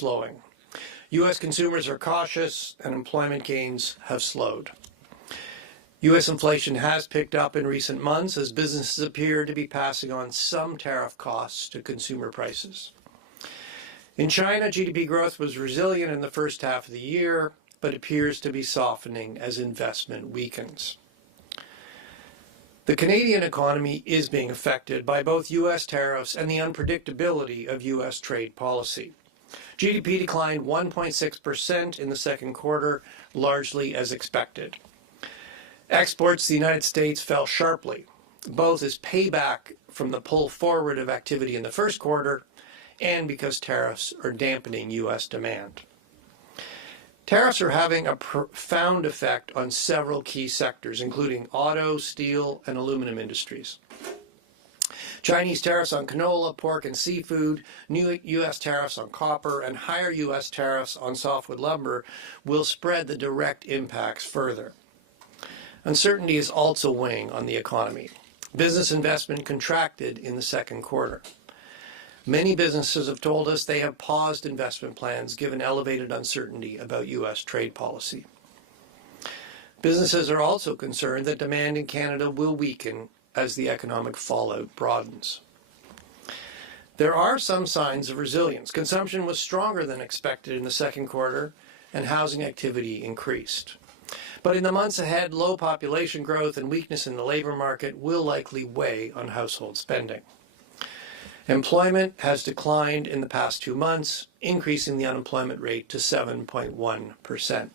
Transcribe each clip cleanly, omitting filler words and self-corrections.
slowing. U.S. consumers are cautious and employment gains have slowed. U.S. inflation has picked up in recent months as businesses appear to be passing on some tariff costs to consumer prices. In China, GDP growth was resilient in the first half of the year, but appears to be softening as investment weakens. The Canadian economy is being affected by both U.S. tariffs and the unpredictability of U.S. trade policy. GDP declined 1.6% in the second quarter, largely as expected. Exports to the United States fell sharply, both as payback from the pull forward of activity in the first quarter and because tariffs are dampening U.S. demand. Tariffs are having a profound effect on several key sectors, including auto, steel, and aluminum industries. Chinese tariffs on canola, pork, and seafood, new U.S. tariffs on copper, and higher U.S. tariffs on softwood lumber will spread the direct impacts further. Uncertainty is also weighing on the economy. Business investment contracted in the second quarter. Many businesses have told us they have paused investment plans given elevated uncertainty about U.S. trade policy. Businesses are also concerned that demand in Canada will weaken as the economic fallout broadens. There are some signs of resilience. Consumption was stronger than expected in the second quarter, and housing activity increased. But in the months ahead, low population growth and weakness in the labor market will likely weigh on household spending. Employment has declined in the past 2 months, increasing the unemployment rate to 7.1%.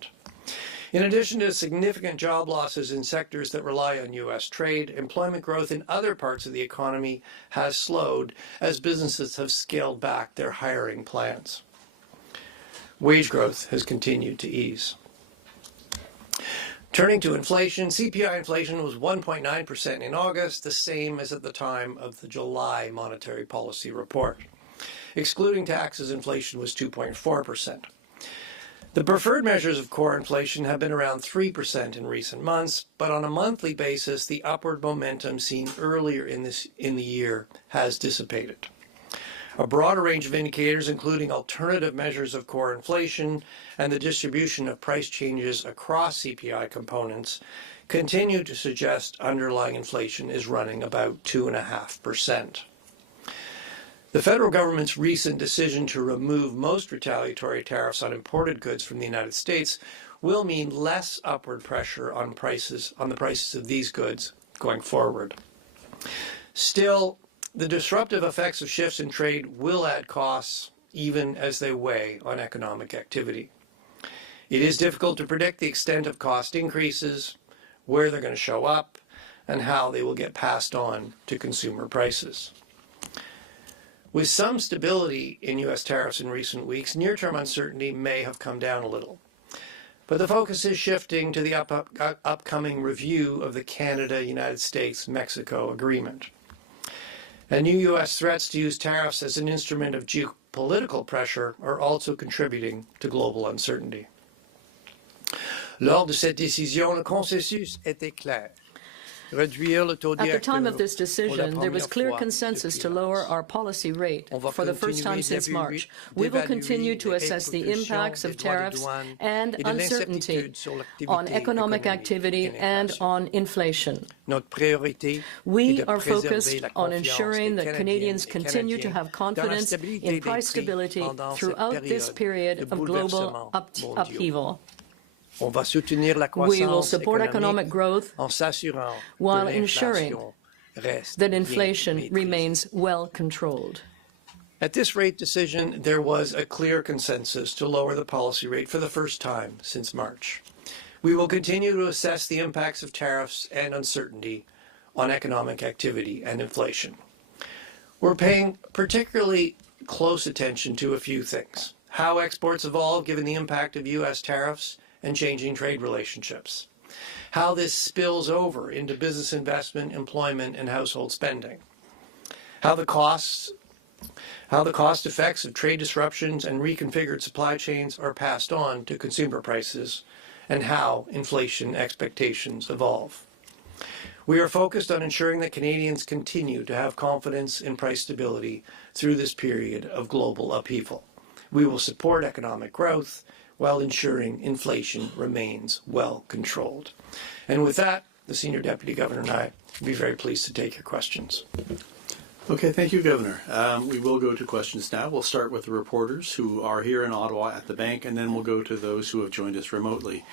In addition to significant job losses in sectors that rely on U.S. trade, employment growth in other parts of the economy has slowed as businesses have scaled back their hiring plans. Wage growth has continued to ease. Turning to inflation, CPI inflation was 1.9% in August, the same as at the time of the July monetary policy report. Excluding taxes, inflation was 2.4%. The preferred measures of core inflation have been around 3% in recent months, but on a monthly basis, the upward momentum seen earlier in the year has dissipated. A broader range of indicators, including alternative measures of core inflation and the distribution of price changes across CPI components, continue to suggest underlying inflation is running about 2.5%. The federal government's recent decision to remove most retaliatory tariffs on imported goods from the United States will mean less upward pressure on the prices of these goods going forward. Still, the disruptive effects of shifts in trade will add costs even as they weigh on economic activity. It is difficult to predict the extent of cost increases, where they're going to show up, and how they will get passed on to consumer prices. With some stability in U.S. tariffs in recent weeks, near-term uncertainty may have come down a little. But the focus is shifting to the upcoming review of the Canada-United States-Mexico agreement. And new U.S. threats to use tariffs as an instrument of geopolitical pressure are also contributing to global uncertainty. Lors de cette décision, le consensus était clair. At the time of this decision, there was clear consensus to lower our policy rate for the first time since March. We will continue to assess the impacts of tariffs and uncertainty on economic activity and on inflation. We are focused on ensuring that Canadians continue to have confidence in price stability throughout this period of global upheaval. We will support economic growth while ensuring that inflation remains well controlled. At this rate decision, there was a clear consensus to lower the policy rate for the first time since March. We will continue to assess the impacts of tariffs and uncertainty on economic activity and inflation. We're paying particularly close attention to a few things: how exports evolve given the impact of U.S. tariffs and changing trade relationships, how this spills over into business investment, employment, and household spending, how the cost effects of trade disruptions and reconfigured supply chains are passed on to consumer prices, and how inflation expectations evolve. We are focused on ensuring that Canadians continue to have confidence in price stability through this period of global upheaval. We will support economic growth while ensuring inflation remains well controlled. And with that, the Senior Deputy Governor and I would be very pleased to take your questions. Okay, thank you, Governor. We will go to questions now. We'll start with the reporters who are here in Ottawa at the bank, and then we'll go to those who have joined us remotely.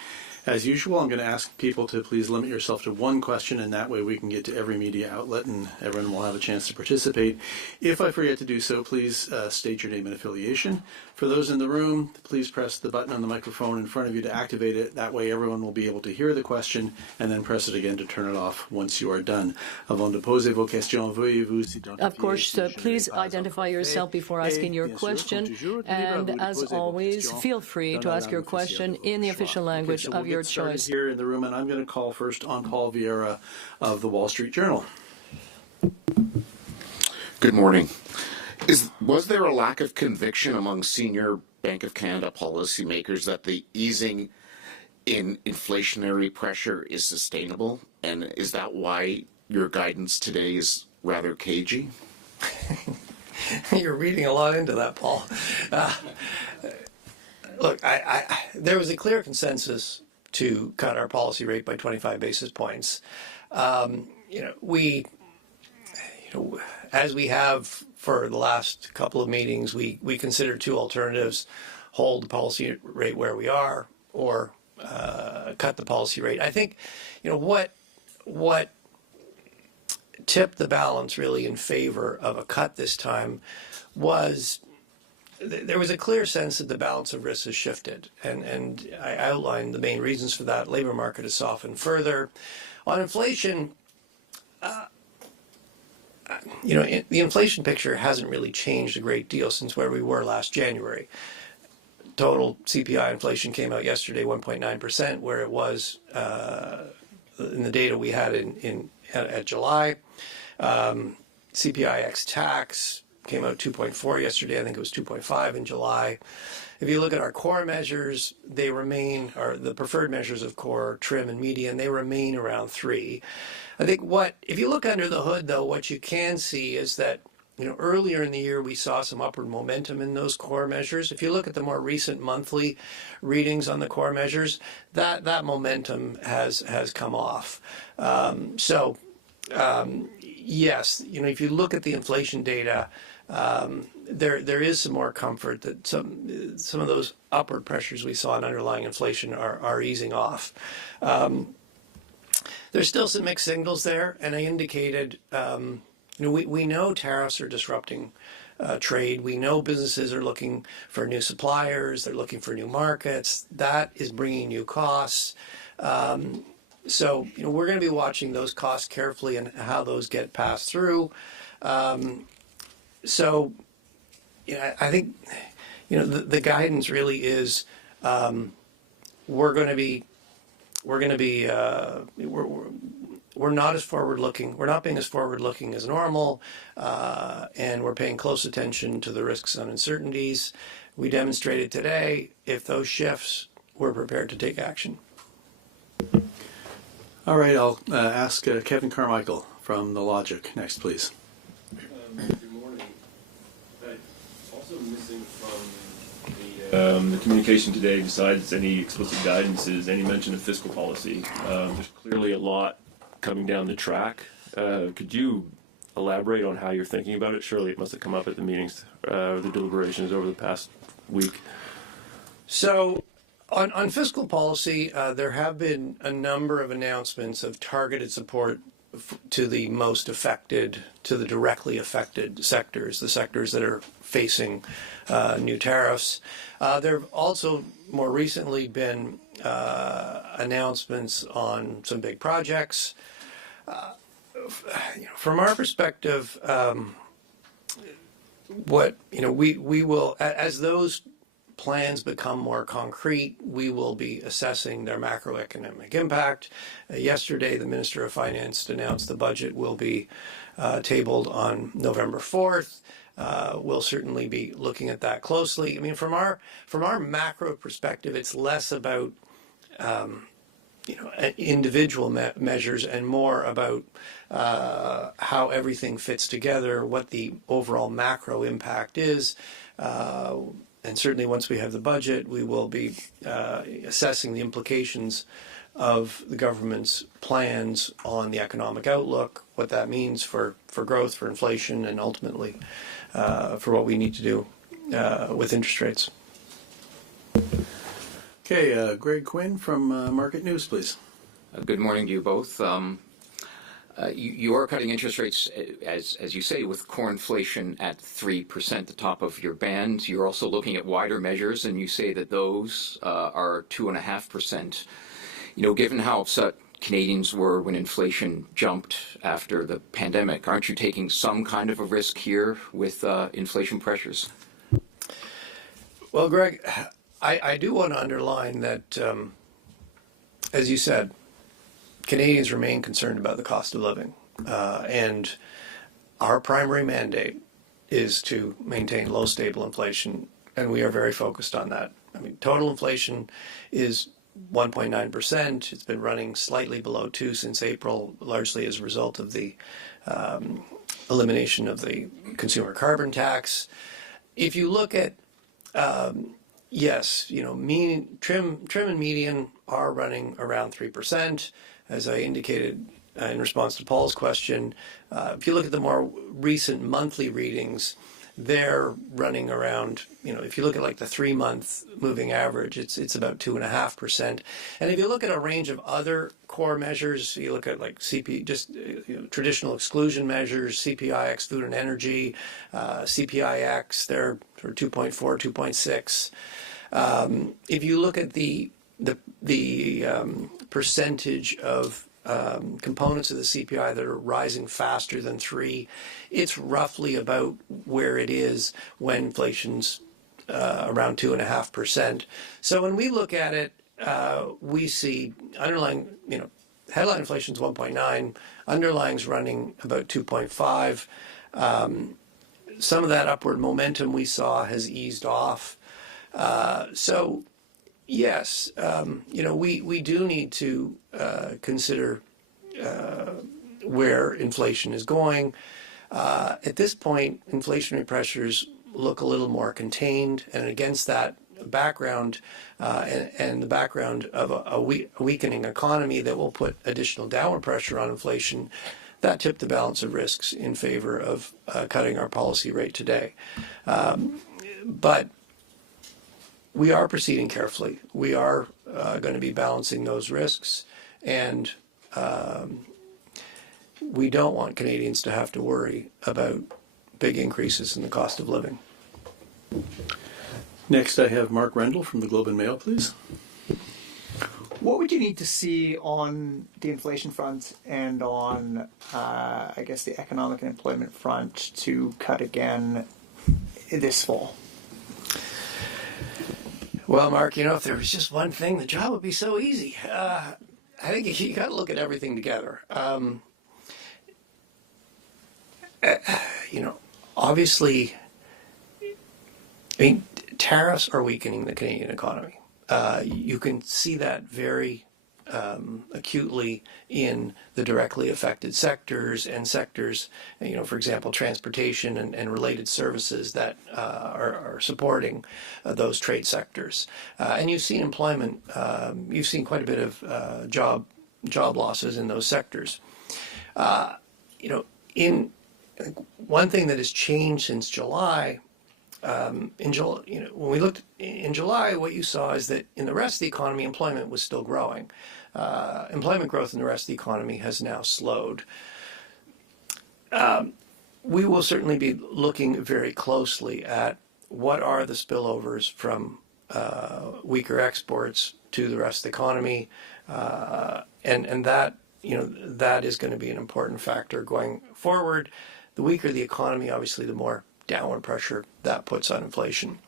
As usual, I'm going to ask people to please limit yourself to one question, and that way we can get to every media outlet and everyone will have a chance to participate. If I forget to do so, please state your name and affiliation. For those in the room, please press the button on the microphone in front of you to activate it. That way everyone will be able to hear the question, and then press it again to turn it off once you are done. Avant de poser vos questions, veuillez-vous s'identifier. Of course, please identify yourself before asking your question, and as always, feel free to ask your question in the official language of your choice. Here in the room, and I'm going to call first on Paul Vieira of the Wall Street Journal. Good morning. Was there a lack of conviction among senior Bank of Canada policymakers that the easing in inflationary pressure is sustainable? And is that why your guidance today is rather cagey? You're reading a lot into that, Paul. Look, there was a clear consensus to cut our policy rate by 25 basis points. As we have for the last couple of meetings, we consider two alternatives: hold the policy rate where we are, or cut the policy rate. I think, what tipped the balance really in favor of a cut this time was there was a clear sense that the balance of risks has shifted, and I outlined the main reasons for that. Labor market has softened further. On inflation, the inflation picture hasn't really changed a great deal since where we were last January. Total CPI inflation came out yesterday, 1.9%, where it was in the data we had at July. CPI ex tax came out 2.4 yesterday. I think it was 2.5 in July. If you look at our core measures, they remain, or the preferred measures of core, trim, and median, they remain around 3. I think if you look under the hood, though, what you can see is that, earlier in the year we saw some upward momentum in those core measures. If you look at the more recent monthly readings on the core measures, that momentum has come off. Yes, if you look at the inflation data, there is some more comfort that some of those upward pressures we saw in underlying inflation are easing off. There's still some mixed signals there, and I indicated, we know tariffs are disrupting trade. We know businesses are looking for new suppliers. They're looking for new markets. That is bringing new costs. So, we're going to be watching those costs carefully and how those get passed through. So, I think, the guidance really is we're not as forward-looking. We're not being as forward-looking as normal, and we're paying close attention to the risks and uncertainties. We demonstrated today, if those shifts, we're prepared to take action. All right, I'll ask Kevin Carmichael from The Logic next, please. Good morning. Also missing from the communication today, besides any explicit guidance, is any mention of fiscal policy. There's clearly a lot coming down the track. Could you elaborate on how you're thinking about it? Surely it must have come up at the meetings, the deliberations over the past week. So, on fiscal policy, there have been a number of announcements of targeted support to the most affected, to the directly affected sectors, the sectors that are facing new tariffs. There have also more recently been announcements on some big projects. From our perspective, we will, as those plans become more concrete, we will be assessing their macroeconomic impact. Yesterday, the Minister of Finance announced the budget will be tabled on November 4th. We'll certainly be looking at that closely. I mean, from our macro perspective, it's less about individual measures and more about how everything fits together, what the overall macro impact is. and certainly once we have the budget, we will be assessing the implications of the government's plans on the economic outlook, what that means for growth, for inflation, and ultimately for what we need to do with interest rates. Okay, Greg Quinn from Market News, please. Good morning to you both. You are cutting interest rates, as you say, with core inflation at 3%, the top of your band. You're also looking at wider measures, and you say that those are 2.5%. You know, given how upset Canadians were when inflation jumped after the pandemic, aren't you taking some kind of a risk here with inflation pressures? Well, Greg, I do want to underline that, as you said, Canadians remain concerned about the cost of living. And our primary mandate is to maintain low, stable inflation, and we are very focused on that. I mean, total inflation is 1.9%. It's been running slightly below 2 since April, largely as a result of the elimination of the consumer carbon tax. If you look at, yes, you know, trim and median are running around 3%. As I indicated in response to Paul's question, if you look at the more recent monthly readings, they're running around, you know, if you look at like the 3-month moving average, it's about 2.5%. And if you look at a range of other core measures, you look at like traditional exclusion measures, CPIX, food and energy, CPIX, they're sort of 2.4, 2.6. If you look at the percentage of components of the CPI that are rising faster than 3, it's roughly about where it is when inflation's around 2.5%. So when we look at it, we see underlying, you know, headline inflation's 1.9, underlying's running about 2.5. Some of that upward momentum we saw has eased off. So yes, you know, we do need to consider where inflation is going. At this point, inflationary pressures look a little more contained, and against that background and the background of a weakening economy that will put additional downward pressure on inflation, that tipped the balance of risks in favor of cutting our policy rate today. But we are proceeding carefully. We are going to be balancing those risks, and we don't want Canadians to have to worry about big increases in the cost of living. Next, I have Mark Rendell from the Globe and Mail, please. What would you need to see on the inflation front and on, I guess, the economic and employment front to cut again this fall? Well, Mark, you know, if there was just one thing, the job would be so easy. I think you got to look at everything together. You know, obviously, I mean, tariffs are weakening the Canadian economy. You can see that very acutely in the directly affected sectors, you know, for example, transportation and related services that are supporting those trade sectors. And you've seen employment, you've seen quite a bit of job losses in those sectors. You know, one thing that has changed since July, in July, you know, when we looked in July, what you saw is that in the rest of the economy, employment was still growing. Employment growth in the rest of the economy has now slowed. We will certainly be looking very closely at what are the spillovers from weaker exports to the rest of the economy, and that, you know, that is going to be an important factor going forward. The weaker the economy, obviously, the more downward pressure that puts on inflation.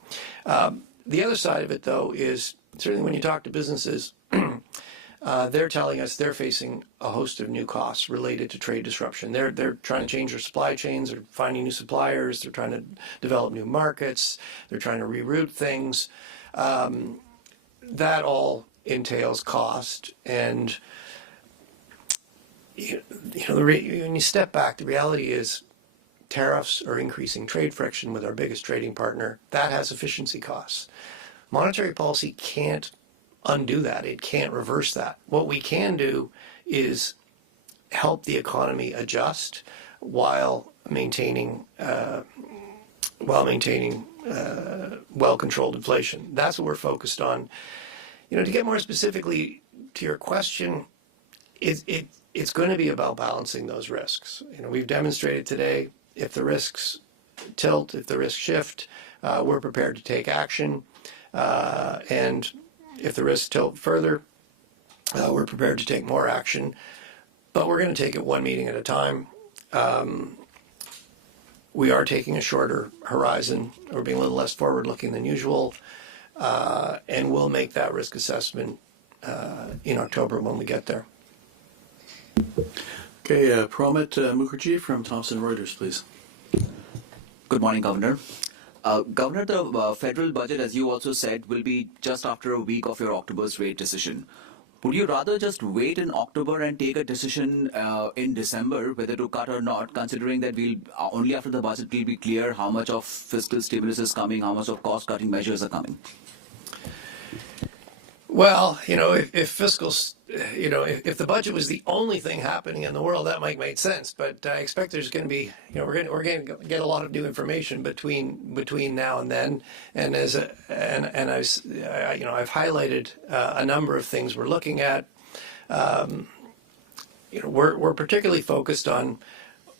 The other side of it, though, is certainly when you talk to businesses, they're telling us they're facing a host of new costs related to trade disruption. They're trying to change their supply chains, they're finding new suppliers, they're trying to develop new markets, they're trying to reroute things. That all entails cost, and you know, when you step back, the reality is tariffs or increasing trade friction with our biggest trading partner, that has efficiency costs. Monetary policy can't undo that. It can't reverse that. What we can do is help the economy adjust while maintaining well-controlled inflation. That's what we're focused on. To get more specifically to your question, it's going to be about balancing those risks. We've demonstrated today if the risks tilt, if the risks shift, we're prepared to take action. And if the risks tilt further, we're prepared to take more action. But we're going to take it one meeting at a time. We are taking a shorter horizon. We're being a little less forward-looking than usual. And we'll make that risk assessment in October when we get there. Okay, Promit Mukherjee from Thomson Reuters, please. Good morning, Governor. Governor, the federal budget, as you also said, will be just after a week of your October's rate decision. Would you rather just wait in October and take a decision in December whether to cut or not, considering that we'll only after the budget will be clear how much of fiscal stimulus is coming, how much of cost-cutting measures are coming? Well, if fiscal, if the budget was the only thing happening in the world, that might make sense. But I expect there's going to be, we're going to get a lot of new information between now and then. And I've highlighted a number of things we're looking at. We're particularly focused on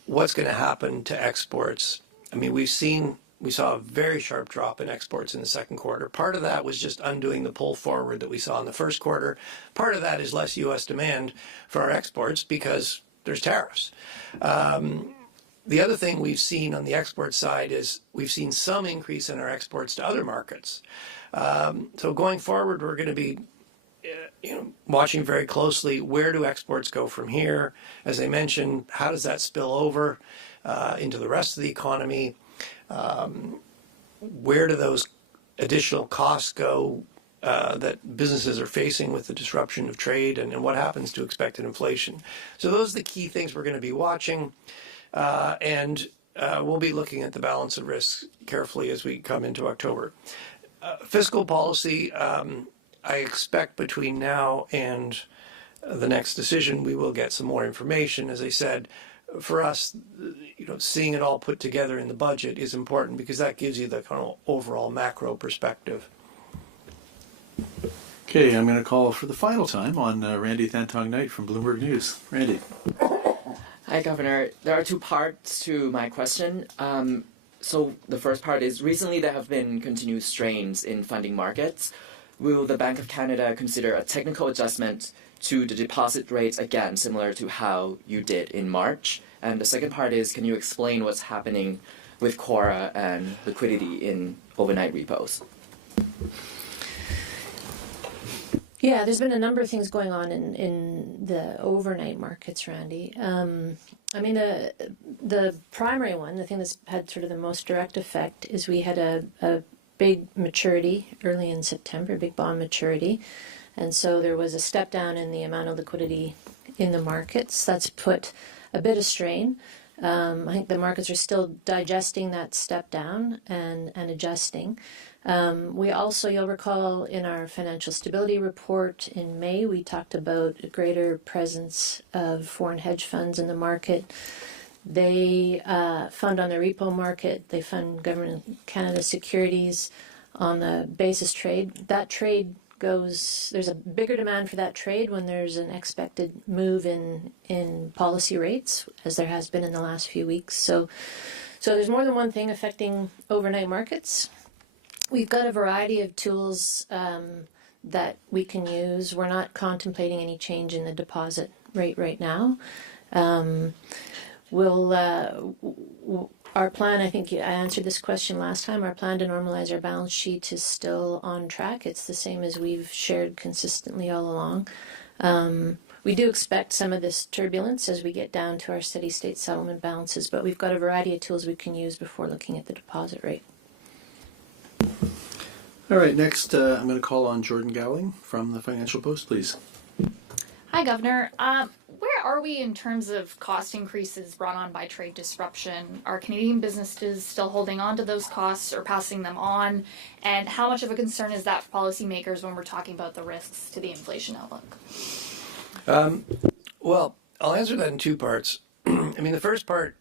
what's going to happen to exports. I mean, we saw a very sharp drop in exports in the second quarter. Part of that was just undoing the pull forward that we saw in the first quarter. Part of that is less U.S. demand for our exports because there's tariffs. The other thing we've seen on the export side is we've seen some increase in our exports to other markets. So going forward, we're going to be watching very closely where do exports go from here. As I mentioned, how does that spill over into the rest of the economy? Where do those additional costs go that businesses are facing with the disruption of trade, and what happens to expected inflation? So those are the key things we're going to be watching, and we'll be looking at the balance of risks carefully as we come into October. Fiscal policy, I expect between now and the next decision we will get some more information. As I said, for us, seeing it all put together in the budget is important because that gives you the kind of overall macro perspective. Okay, I'm going to call for the final time on Randy Thantong-Knight from Bloomberg News. Randy. Hi, Governor. There are two parts to my question. So the first part is, recently there have been continued strains in funding markets. Will the Bank of Canada consider a technical adjustment to the deposit rates again, similar to how you did in March? And the second part is, can you explain what's happening with Quora and liquidity in overnight repos? Yeah, there's been a number of things going on in the overnight markets, Randy. I mean, the primary one, the thing that's had sort of the most direct effect, is we had a big maturity early in September, big bond maturity. And so there was a step down in the amount of liquidity in the markets. That's put a bit of strain. I think the markets are still digesting that step down and adjusting. We also, you'll recall, in our financial stability report in May, we talked about a greater presence of foreign hedge funds in the market. They fund on the repo market. They fund Government of Canada securities on the basis trade. That trade there's a bigger demand for that trade when there's an expected move in policy rates, as there has been in the last few weeks. So there's more than one thing affecting overnight markets. We've got a variety of tools that we can use. We're not contemplating any change in the deposit rate right now. Our plan, I think I answered this question last time, our plan to normalize our balance sheet is still on track. It's the same as we've shared consistently all along. We do expect some of this turbulence as we get down to our steady state settlement balances, but we've got a variety of tools we can use before looking at the deposit rate. All right, next I'm going to call on Jordan Gowling from the Financial Post, please. Hi, Governor. Where are we in terms of cost increases brought on by trade disruption? Are Canadian businesses still holding on to those costs or passing them on? And how much of a concern is that for policymakers when we're talking about the risks to the inflation outlook? Well, I'll answer that in two parts. I mean, the first part,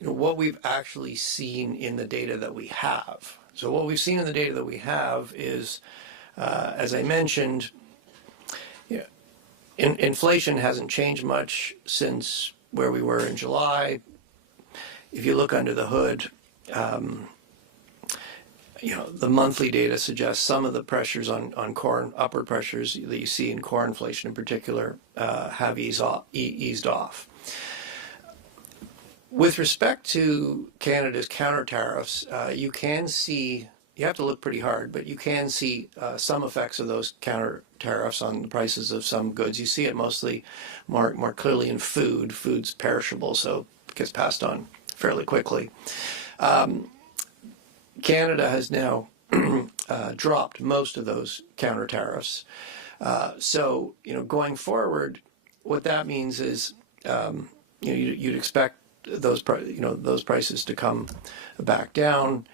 what we've actually seen in the data that we have. So what we've seen in the data that we have is, as I mentioned, inflation hasn't changed much since where we were in July. If you look under the hood, the monthly data suggests some of the pressures on corn, upward pressures that you see in core inflation in particular, have eased off. With respect to Canada's counter tariffs, you can see, you have to look pretty hard, but you can see some effects of those counter tariffs on the prices of some goods. You see it mostly more clearly in food. Food's perishable, so it gets passed on fairly quickly. Canada has now dropped most of those counter tariffs. So, going forward, what that means is, you'd expect those prices to come back down.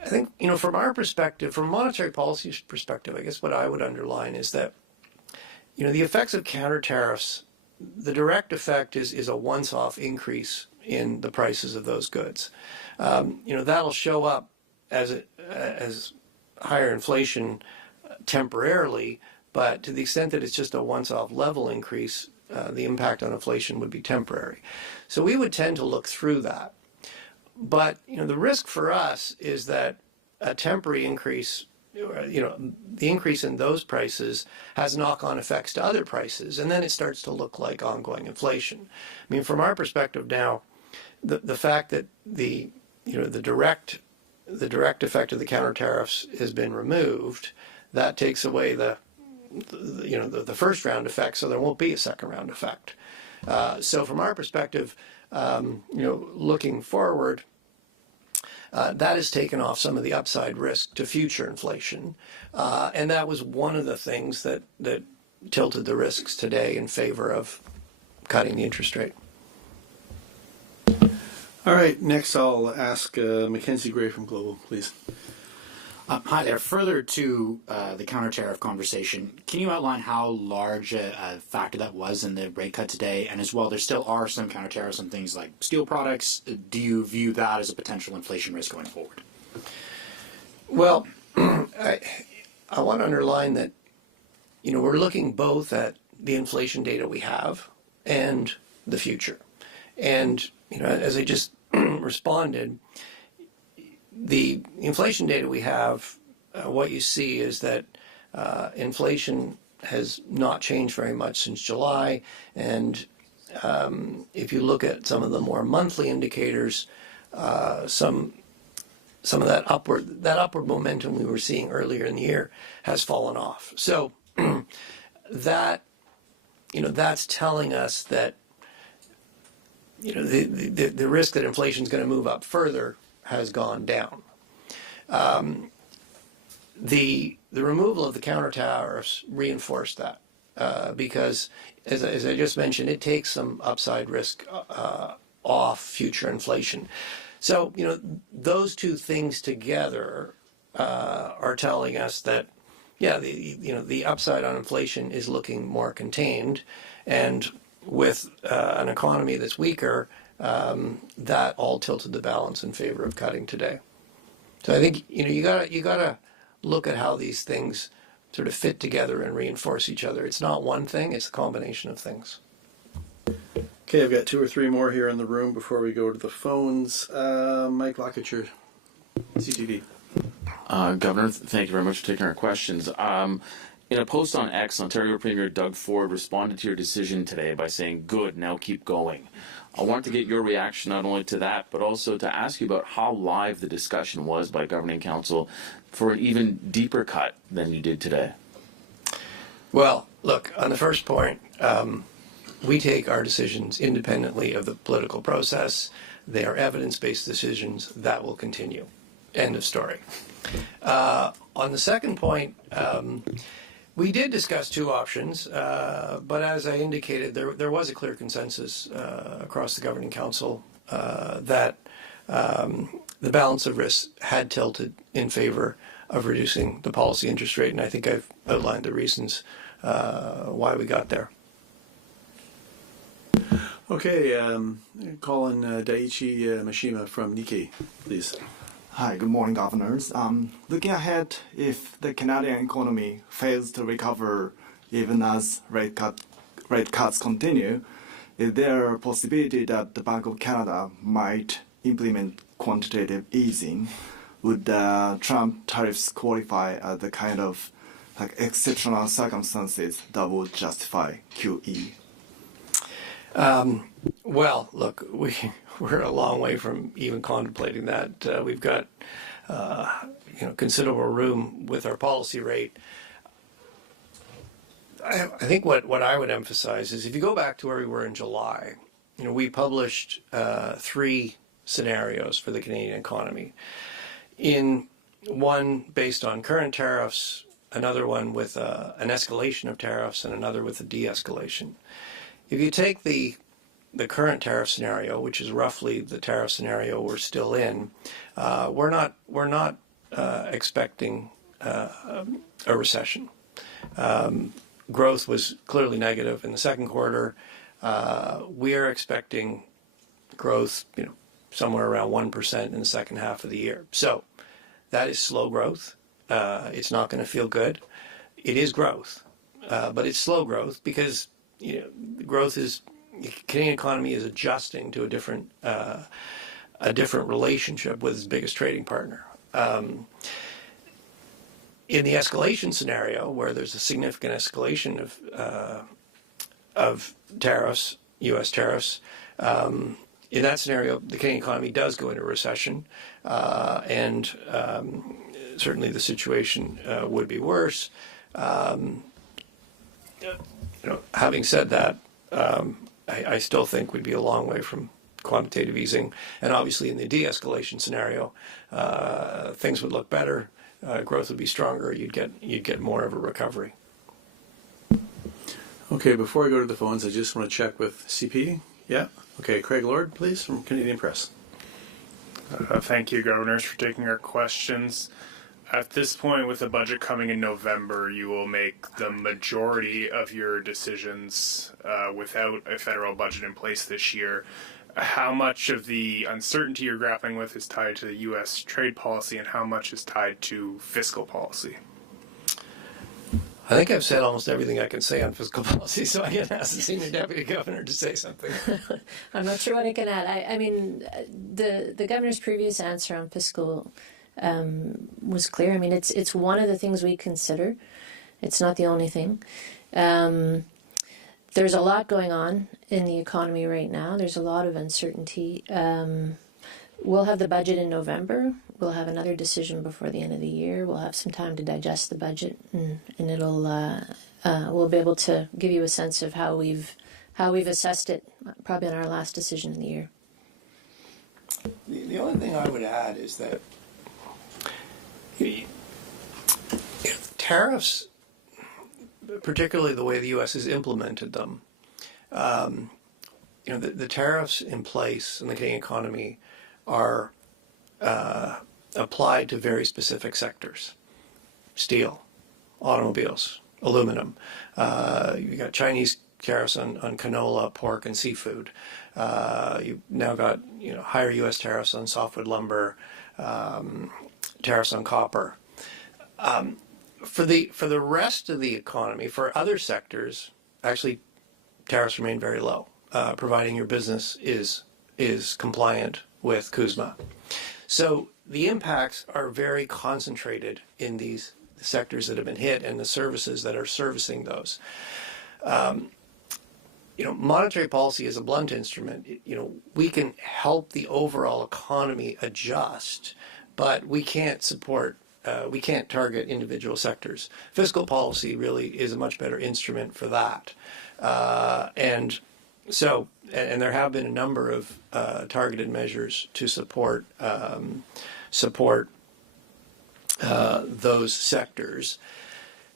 I think, from our perspective, from a monetary policy perspective, I guess what I would underline is that, the effects of counter tariffs, the direct effect is a once-off increase in the prices of those goods. That'll show up as higher inflation temporarily, but to the extent that it's just a once-off level increase, the impact on inflation would be temporary. So we would tend to look through that. But, the risk for us is that a temporary increase, the increase in those prices has knock-on effects to other prices, and then it starts to look like ongoing inflation. I mean, from our perspective now, the fact that the direct effect of the counter tariffs has been removed, that takes away the first round effect, so there won't be a second round effect. So from our perspective, looking forward, that has taken off some of the upside risk to future inflation, and that was one of the things that tilted the risks today in favor of cutting the interest rate. All right, next I'll ask Mackenzie Gray from Global, please. Hi there. Further to the counter-tariff conversation, can you outline how large a factor that was in the rate cut today? And as well, there still are some counter-tariffs on things like steel products. Do you view that as a potential inflation risk going forward? Well, I want to underline that, we're looking both at the inflation data we have and the future. And, as I just responded, the inflation data we have, what you see is that inflation has not changed very much since July. And if you look at some of the more monthly indicators, some of that upward momentum we were seeing earlier in the year has fallen off. So that's telling us that the risk that inflation is going to move up further has gone down. The removal of the counter tariffs reinforced that because, as I just mentioned, it takes some upside risk off future inflation. So those two things together are telling us that the upside on inflation is looking more contained, and with an economy that's weaker, that all tilted the balance in favor of cutting today. So I think you gotta look at how these things sort of fit together and reinforce each other. It's not one thing; it's a combination of things. Okay, I've got two or three more here in the room before we go to the phones. Mike Lockacher, CTV. Governor, thank you very much for taking our questions. In a post on X, Ontario Premier Doug Ford responded to your decision today by saying, "Good, now keep going." I wanted to get your reaction not only to that, but also to ask you about how live the discussion was by Governing Council for an even deeper cut than you did today. Well, look, on the first point, we take our decisions independently of the political process. They are evidence-based decisions that will continue. End of story. On the second point, We did discuss two options, but as I indicated, there was a clear consensus across the Governing Council that the balance of risks had tilted in favor of reducing the policy interest rate, and I think I've outlined the reasons why we got there. Okay, Colin Daiichi Mishima from Nikkei, please. Hi, good morning, governors. Looking ahead, if the Canadian economy fails to recover even as rate cuts continue, is there a possibility that the Bank of Canada might implement quantitative easing? Would Trump tariffs qualify as the kind of exceptional circumstances that would justify QE? Well, look, we're a long way from even contemplating that. We've got considerable room with our policy rate. I think what I would emphasize is if you go back to where we were in July, we published 3 scenarios for the Canadian economy. In one based on current tariffs, another one with an escalation of tariffs, and another with a de-escalation. If you take the current tariff scenario, which is roughly the tariff scenario we're still in, we're not expecting a recession. Growth was clearly negative in the second quarter. We are expecting growth, somewhere around 1% in the second half of the year. So that is slow growth. It's not going to feel good. It is growth, but it's slow growth because the Canadian economy is adjusting to a different relationship with its biggest trading partner. In the escalation scenario, where there's a significant escalation of tariffs, U.S. tariffs, in that scenario, the Canadian economy does go into recession, and certainly the situation would be worse. Having said that, I still think we'd be a long way from quantitative easing, and obviously in the de-escalation scenario, things would look better. Growth would be stronger. You'd get more of a recovery. Okay, before I go to the phones, I just want to check with CP. Yeah. Okay, Craig Lord, please, from Canadian Press. Thank you, governors, for taking our questions. At this point, with the budget coming in November, you will make the majority of your decisions without a federal budget in place this year. How much of the uncertainty you're grappling with is tied to the U.S. trade policy, and how much is tied to fiscal policy? I think I've said almost everything I can say on fiscal policy, so I can ask the senior deputy governor to say something. I'm not sure what I can add. I mean, the governor's previous answer on fiscal was clear. I mean, it's one of the things we consider. It's not the only thing. There's a lot going on in the economy right now. There's a lot of uncertainty. We'll have the budget in November. We'll have another decision before the end of the year. We'll have some time to digest the budget, and it'll we'll be able to give you a sense of how we've assessed it, probably on our last decision in the year. The only thing I would add is that tariffs, particularly the way the U.S. has implemented them, the tariffs in place in the Canadian economy are applied to very specific sectors: steel, automobiles, aluminum. You got Chinese tariffs on canola, pork, and seafood. You've now got higher U.S. tariffs on softwood lumber, tariffs on copper. For the rest of the economy, for other sectors, actually, tariffs remain very low, providing your business is compliant with CUSMA. So the impacts are very concentrated in these sectors that have been hit and the services that are servicing those. Monetary policy is a blunt instrument. We can help the overall economy adjust, but we can't we can't target individual sectors. Fiscal policy really is a much better instrument for that. And there have been a number of targeted measures to support those sectors.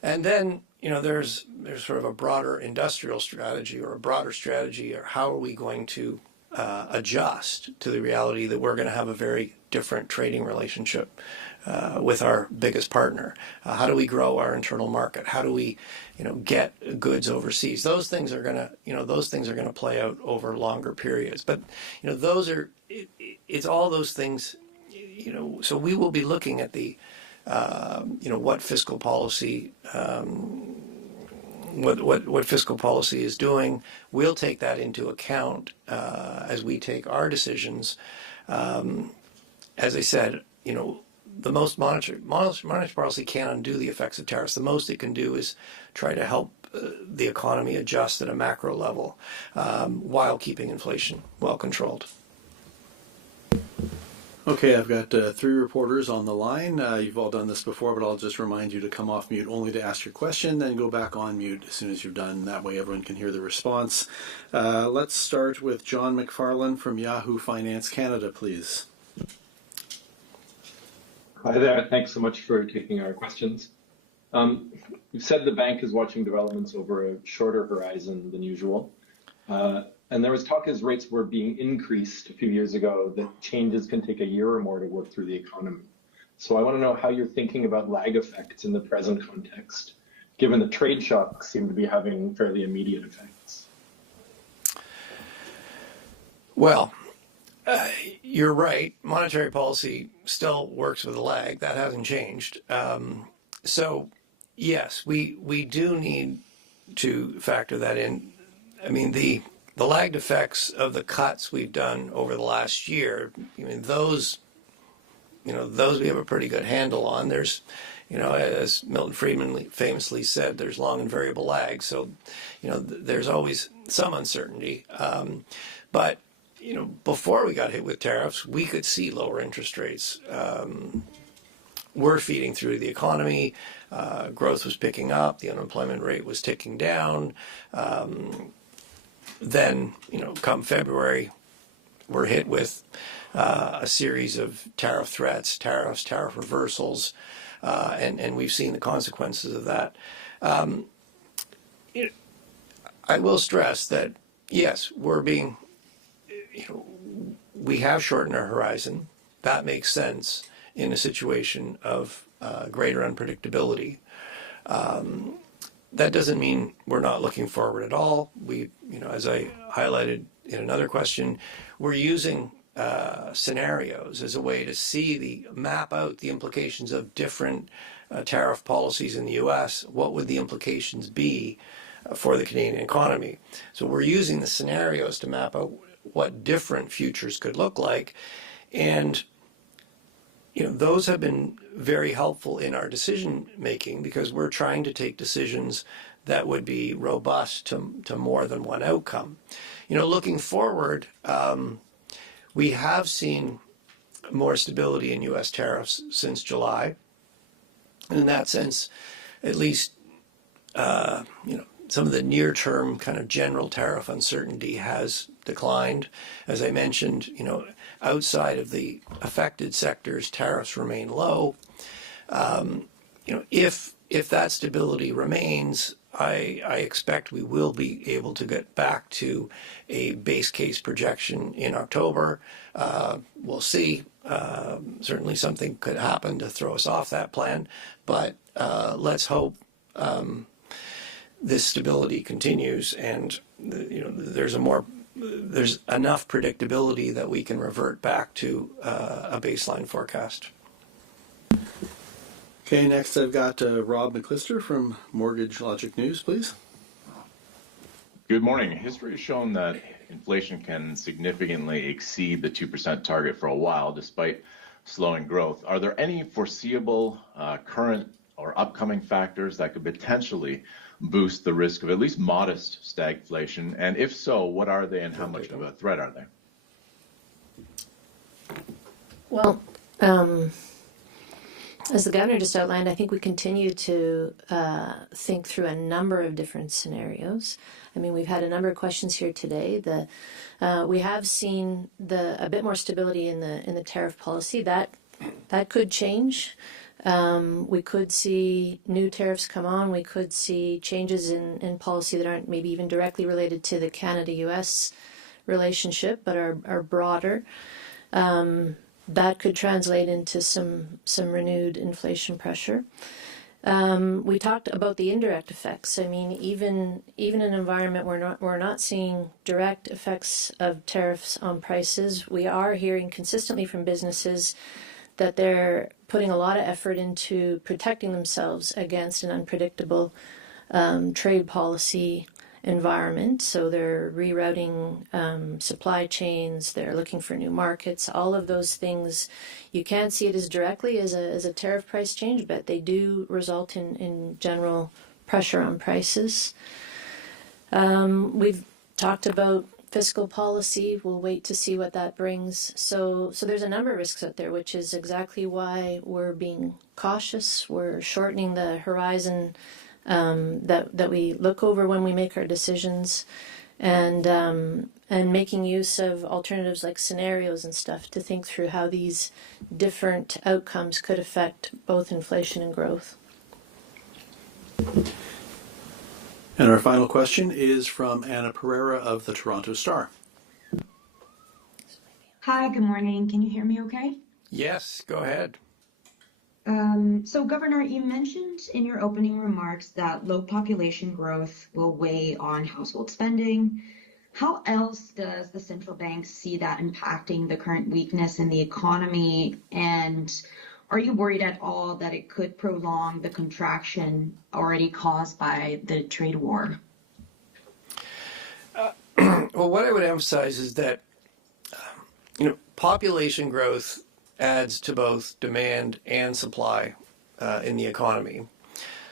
And then, there's sort of a broader industrial strategy or a broader strategy, or how are we going to adjust to the reality that we're going to have a very different trading relationship with our biggest partner? How do we grow our internal market? How do we, get goods overseas? Those things are going to play out over longer periods. But it's all those things. So we will be looking at the what fiscal policy. What fiscal policy is doing. We'll take that into account as we take our decisions. As I said, the most monetary policy can't undo the effects of tariffs. The most it can do is try to help the economy adjust at a macro level while keeping inflation well controlled. Okay, I've got 3 reporters on the line. You've all done this before, but I'll just remind you to come off mute only to ask your question, then go back on mute as soon as you're done. That way everyone can hear the response. Let's start with John McFarlane from Yahoo Finance Canada, please. Hi there. Thanks so much for taking our questions. You've said the bank is watching developments over a shorter horizon than usual. And there was talk as rates were being increased a few years ago that changes can take a year or more to work through the economy. So I want to know how you're thinking about lag effects in the present context, given the trade shocks seem to be having fairly immediate effects. Well, you're right. Monetary policy still works with a lag. That hasn't changed. So, yes, we do need to factor that in. I mean, the lagged effects of the cuts we've done over the last year, those we have a pretty good handle on. There's, as Milton Friedman famously said, there's long and variable lags. So, there's always some uncertainty. But, before we got hit with tariffs, we could see lower interest rates were feeding through the economy. Growth was picking up. The unemployment rate was ticking down. Then, come February, we're hit with a series of tariff threats, tariff reversals, and we've seen the consequences of that. I will stress that, yes, we have shortened our horizon. That makes sense in a situation of greater unpredictability. That doesn't mean we're not looking forward at all. We, as I highlighted in another question, we're using scenarios as a way to map out the implications of different tariff policies in the U.S. What would the implications be for the Canadian economy? So we're using the scenarios to map out what different futures could look like. And those have been very helpful in our decision making because we're trying to take decisions that would be robust to more than one outcome. Looking forward, we have seen more stability in U.S. tariffs since July. And in that sense, at least, some of the near-term kind of general tariff uncertainty has declined. As I mentioned, outside of the affected sectors, tariffs remain low. If that stability remains, I expect we will be able to get back to a base case projection in October. We'll see. Certainly something could happen to throw us off that plan, but let's hope this stability continues and there's enough predictability that we can revert back to a baseline forecast. Okay, next I've got Rob McClister from Mortgage Logic News, please. Good morning. History has shown that inflation can significantly exceed the 2% target for a while, despite slowing growth. Are there any foreseeable current or upcoming factors that could potentially boost the risk of at least modest stagflation? And if so, what are they and how much of a threat are they? Well, as the governor just outlined, I think we continue to think through a number of different scenarios. I mean, we've had a number of questions here today. We have seen a bit more stability in the tariff policy. That could change. We could see new tariffs come on. We could see changes in policy that aren't maybe even directly related to the Canada-US relationship, but are broader. That could translate into some renewed inflation pressure. We talked about the indirect effects. I mean, even in an environment where we're not seeing direct effects of tariffs on prices, we are hearing consistently from businesses that they're putting a lot of effort into protecting themselves against an unpredictable trade policy environment. So they're rerouting supply chains, they're looking for new markets, all of those things. You can't see it as directly as a tariff price change, but they do result in general pressure on prices. We've talked about fiscal policy. We'll wait to see what that brings. So there's a number of risks out there, which is exactly why we're being cautious. We're shortening the horizon that we look over when we make our decisions, and making use of alternatives like scenarios and stuff to think through how these different outcomes could affect both inflation and growth. And our final question is from Anna Pereira of the Toronto Star. Hi, good morning. Can you hear me okay? Yes, go ahead. So, Governor, you mentioned in your opening remarks that low population growth will weigh on household spending. How else does the central bank see that impacting the current weakness in the economy? And are you worried at all that it could prolong the contraction already caused by the trade war? Well, what I would emphasize is that, population growth adds to both demand and supply in the economy.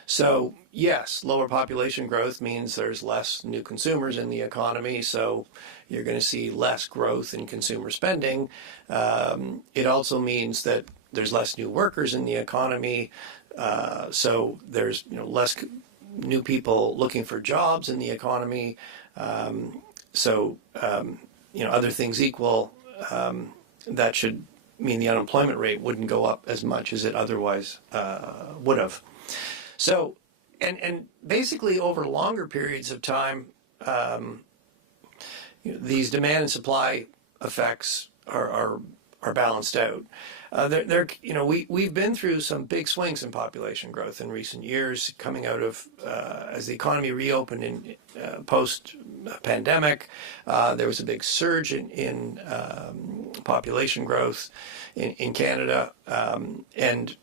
So, yes, lower population growth means there's less new consumers in the economy, so you're going to see less growth in consumer spending. It also means that there's less new workers in the economy, so there's less new people looking for jobs in the economy. Other things equal, that should mean the unemployment rate wouldn't go up as much as it otherwise would have. So, and basically over longer periods of time, these demand and supply effects are balanced out. We've been through some big swings in population growth in recent years, coming out of as the economy reopened in post-pandemic. There was a big surge in population growth in Canada, and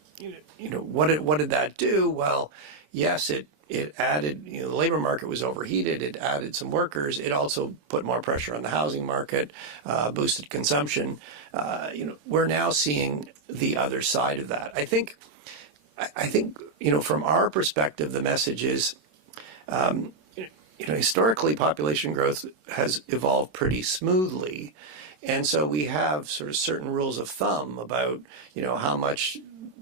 what did that do? Well, yes, it added, the labor market was overheated. It added some workers. It also put more pressure on the housing market, boosted consumption. We're now seeing the other side of that. I think, from our perspective, the message is, historically, population growth has evolved pretty smoothly. And so we have sort of certain rules of thumb about,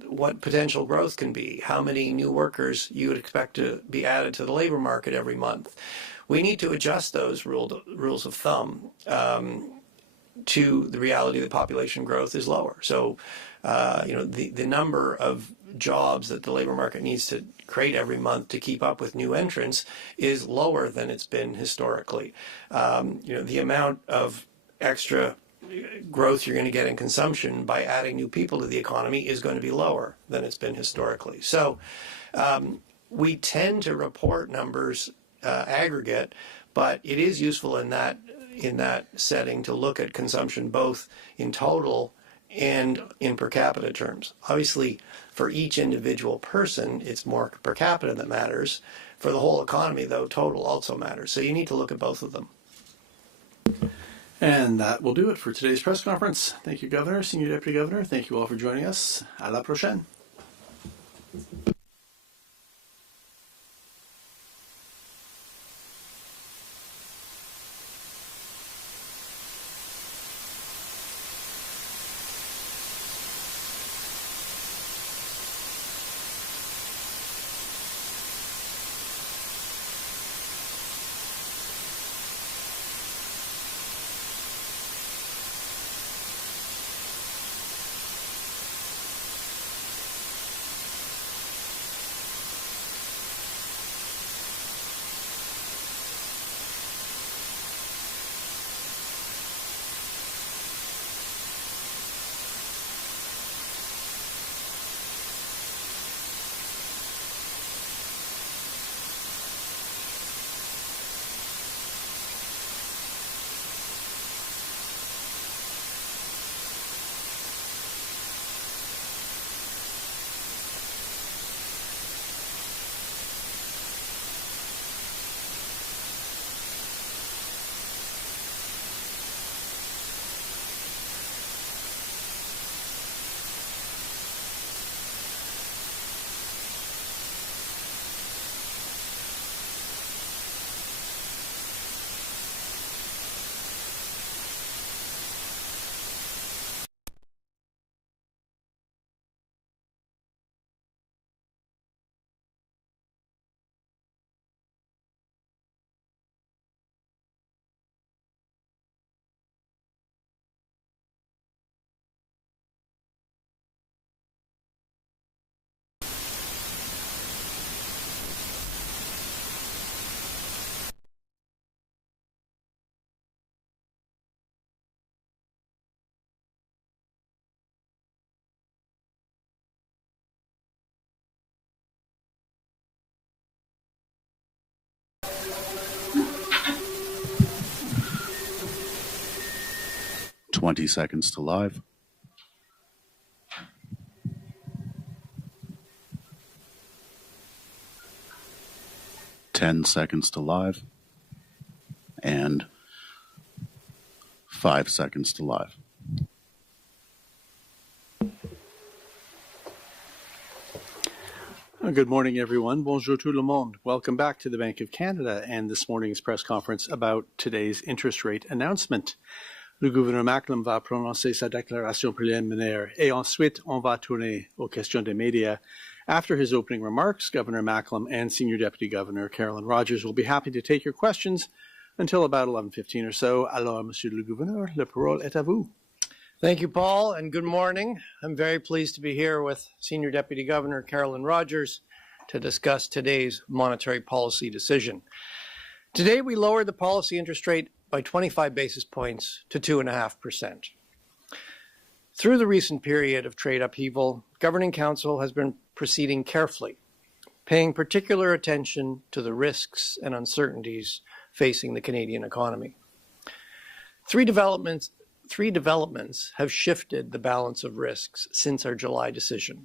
what potential growth can be, how many new workers you would expect to be added to the labor market every month. We need to adjust those rules of thumb to the reality that population growth is lower. So, the number of jobs that the labor market needs to create every month to keep up with new entrants is lower than it's been historically. The amount of extra growth you're going to get in consumption by adding new people to the economy is going to be lower than it's been historically. So we tend to report numbers aggregate, but it is useful in that setting to look at consumption both in total and in per capita terms. Obviously, for each individual person, it's more per capita that matters. For the whole economy, though, total also matters. So you need to look at both of them. And that will do it for today's press conference. Thank you, Governor, Senior Deputy Governor. Thank you all for joining us. À la prochaine. 20 seconds to live. $10 seconds to live, and 5 seconds to live. Good morning, everyone. Bonjour tout le monde. Welcome back to the Bank of Canada and this morning's press conference about today's interest rate announcement. Le gouverneur Macklem va prononcer sa déclaration préliminaire et ensuite on va tourner aux questions des médias. After his opening remarks, Governor Macklem and Senior Deputy Governor Carolyn Rogers will be happy to take your questions until about 11:15 or so. Alors, Monsieur le Gouverneur, la parole est à vous. Thank you, Paul, and good morning. I'm very pleased to be here with Senior Deputy Governor Carolyn Rogers to discuss today's monetary policy decision. Today, we lowered the policy interest rate by 25 basis points to 2.5%. Through the recent period of trade upheaval, Governing Council has been proceeding carefully, paying particular attention to the risks and uncertainties facing the Canadian economy. Three developments have shifted the balance of risks since our July decision.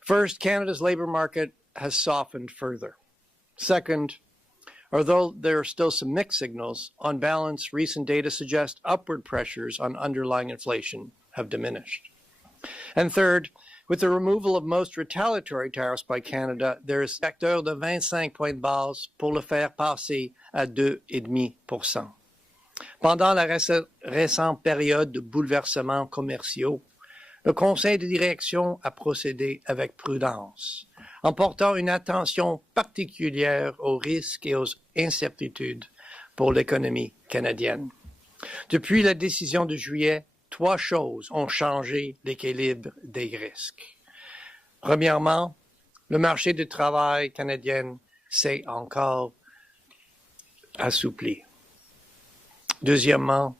First, Canada's labour market has softened further. Second, although there are still some mixed signals, on balance, recent data suggest upward pressures on underlying inflation have diminished. And third, with the removal of most retaliatory tariffs by Canada, there is a facteur de 25 points de base pour le faire passer à 2,5%. Pendant la récente période de bouleversements commerciaux, le Conseil de direction a procédé avec prudence, en portant une attention particulière aux risques et aux incertitudes pour l'économie canadienne. Depuis la décision de juillet, trois choses ont changé l'équilibre des risques. Premièrement, le marché du travail canadien s'est encore assoupli. Deuxièmement,